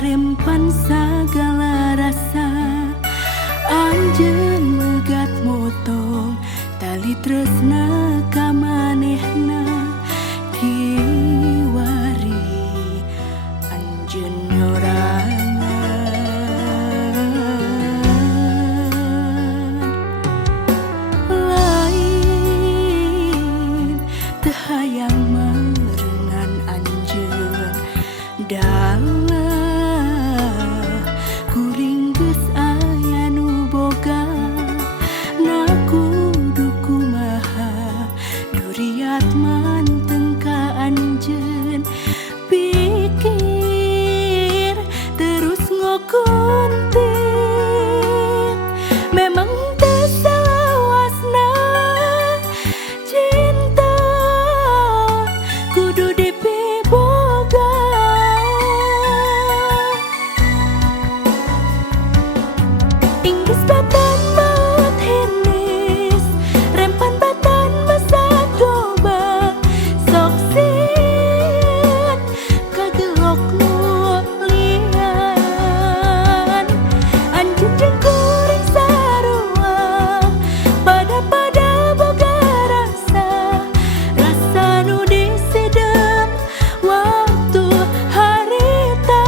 sarempan segala rasa anjeun megat motong tali tresna ka manehna kiwari anjeun nyorangan lain teu hayang merengan anjeun dalah kuring geus aya nu boga na kudu kumaha duriat manteng ka anjeun pikir terus ngokuntit memang teu salawasna cinta kudu dipiboga. Inggris batan maut hinis rempan batan masa coba sok sieun kagelok nu lian anjeun jeung kuring sarua pada boga rasa nu disidem waktu harita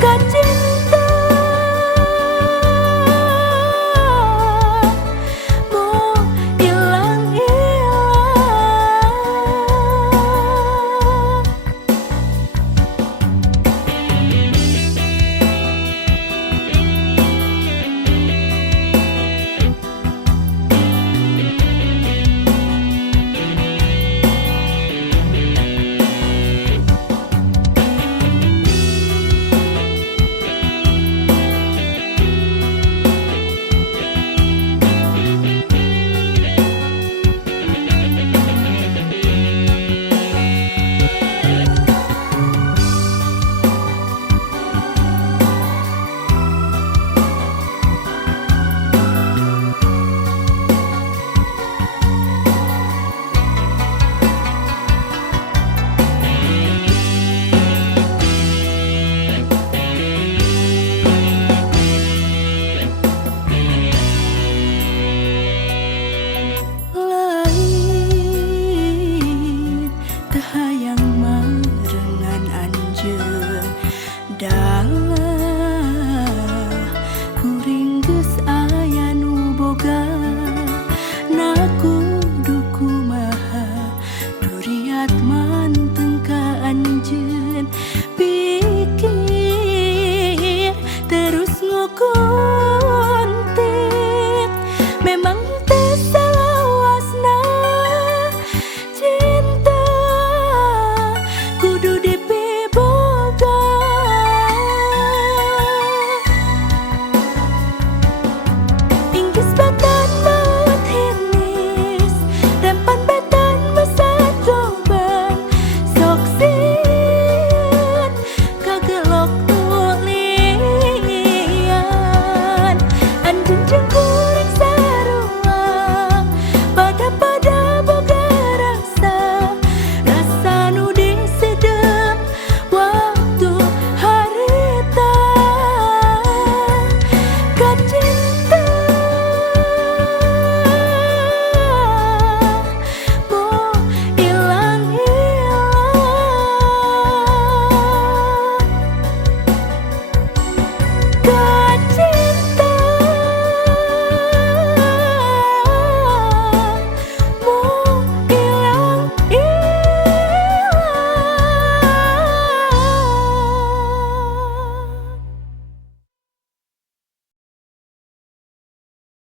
ka cinta mau ilang-ilang. Lain teu hayang marengan anjeun